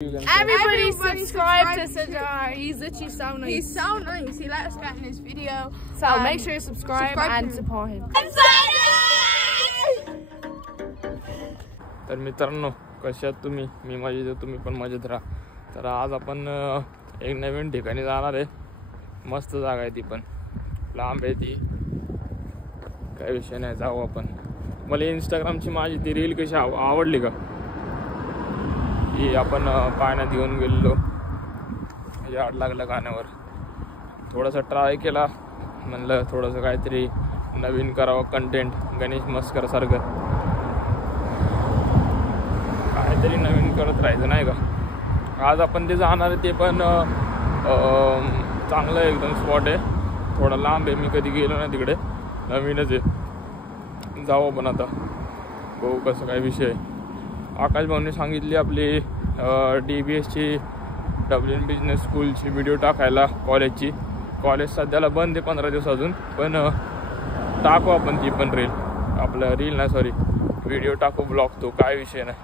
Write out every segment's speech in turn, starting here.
Everybody subscribe to Sajar. He's literally so nice. He's so nice. He let us get in his video. So make sure you subscribe and support him. तर मित्रांनो, कशात तुम्ही? मी मजेत, तुम्ही पण मजेत राहा. तर आज आपण एक नवीन ठिकाणी जाणार आहे. मस्त जागा आहे ती, पण लांब आहे ती. काय विषय नाही, जाऊ आपण. मला इंस्टाग्रामची माझी ती रील कशी आवडली का? की आपण पाण्यात घेऊन गेलेलो, याड लागलं गाण्यावर. थोडासा ट्राय केला, म्हणलं थोडंसं काहीतरी नवीन करावं कंटेंट. गणेश मस्कर सारखं काहीतरी नवीन करत राहायचं नाही का. आज आपण ते जाणार आहे, ते पण चांगलं एकदम स्पॉट आहे. थोडा लांब आहे, मी कधी गेलो नाही तिकडे, नवीनच आहे. जाऊ आपण आता, बघू कसं काय विषय. आकाश भाऊंनी सांगितली आपली DBSची WN बिझनेस स्कूलची व्हिडिओ टाकायला कॉलेजची. कॉलेज सध्याला बंद आहे 15 दिवस अजून, पण टाकू आपण ती पण रील. आपलं रील नाही, सॉरी, व्हिडिओ टाकू, ब्लॉग. तो काय विषय नाही.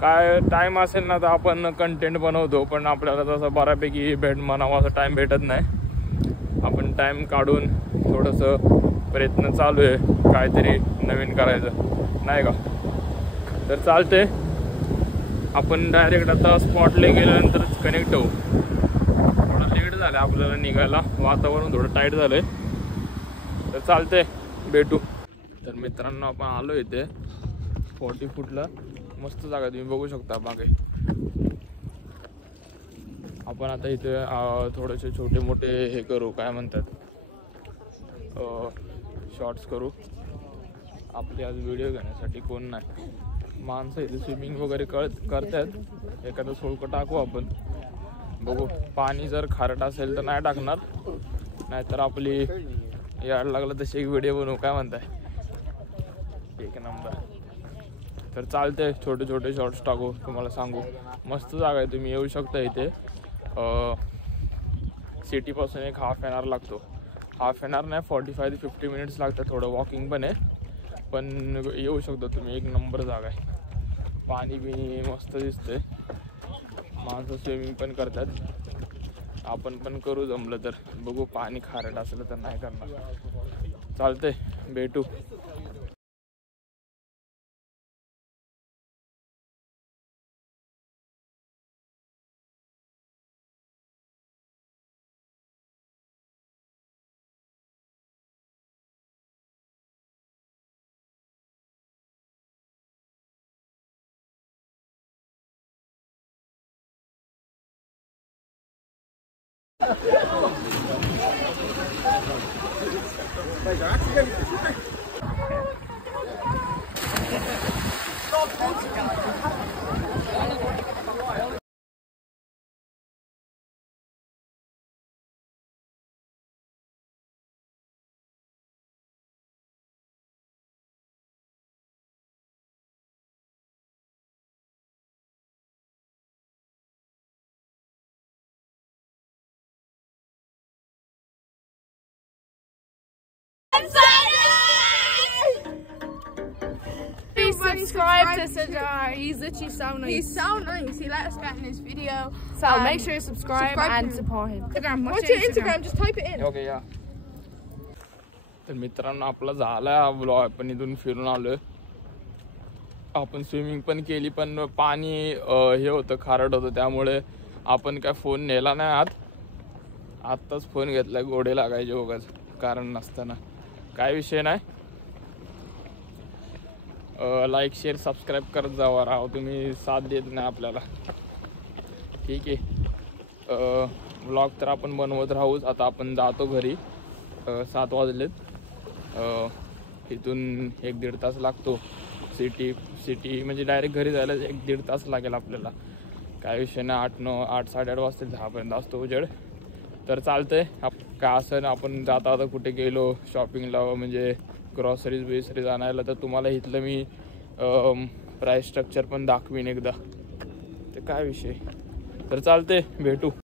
काय टाईम असेल ना तर आपण कंटेंट बनवतो, पण आपल्याला तसं बऱ्यापैकी म्हणावं असं टाईम भेटत नाही. आपण टाईम काढून थोडंसं प्रयत्न चालू आहे काहीतरी नवीन करायचं, नाही का. तर चालते, आपण डायरेक्ट आता स्पॉटला गेल्यानंतरच कनेक्ट होऊ. थोडं लेट झालं आपल्याला निघायला, वातावरण थोडं टाईट झालं आहे. तर चालते, भेटू. तर मित्रांनो, आपण आलो इथे 40 फूटला. मस्त जागा, तुम्ही बघू शकता मागे. आपण आता इथे थोडेसे छोटे मोठे हे करू, काय म्हणतात, शॉर्ट्स करू. आपली आज व्हिडिओ घेण्यासाठी कोण नाही. माणसं इथे स्विमिंग वगैरे करतात. एखादं सोळकं टाकू आपण, बघू. पाणी जर खारट असेल तर नाही टाकणार, नाहीतर आपली याड लागलं तशी एक व्हिडिओ बनवू, काय म्हणताय. एक नंबर. तर चालते, छोटे छोटे शॉर्ट्स टाकू, तुम्हाला सांगू. मस्त जागा आहे, तुम्ही येऊ शकता इथे. सिटीपासून एक हाफ एन आवर लागतो. हाफ एन आवर नाही, 45 ते 50 मिनिट्स लागतात. थोडं वॉकिंग पण आहे, पण येऊ शकता तुम्ही. एक नंबर जागा आहे. पाणी बी मस्त दिसते, माणसं स्विमिंग पण करतात. आपण पण करू जमलं तर. बघू, पाणी खारट असलं तर नाही करणार. चालते, भेटू. Subscribe to Sajar. He's literally so nice. He's so nice. He let us get in his video. So make sure you subscribe and support him. What's your Instagram? Just type it in. Okay, या. तर मित्रांनो, आपला झाला हा blog. आपण इथून फिरून आलोय. आपण स्विमिंग पण केली, पण पाणी हे होतं, खारट होतं, त्यामुळे आपण काय फोन नेला नाही. आत्ताच फोन घेतलाय, गोडे लागायचे उगाच कारण नसताना. काय विषय नाही. लाईक, शेअर, सबस्क्राईब करत जावा. राव, तुम्ही साथ देत नाही आपल्याला. ठीक आहे, व्लॉग तर आपण बनवत राहूच. आता आपण जातो घरी. 7 वाजलेत. इथून 1-1.5 तास लागतो. सिटी म्हणजे डायरेक्ट घरी जायला 1-1.5 तास लागेल आपल्याला. काय विषय नाही. 8 साडेआठ वाजता 10पर्यंत असतो उजेड. तर चालतंय. काय असं ना, आपण जाता कुठे गेलो शॉपिंगला, म्हणजे ग्रॉसरीज आणायला, तर तुम्हाला इथलं मी प्राईस स्ट्रक्चर पण दाखवीन एकदा. ते काय विषय. तर चालते, भेटू.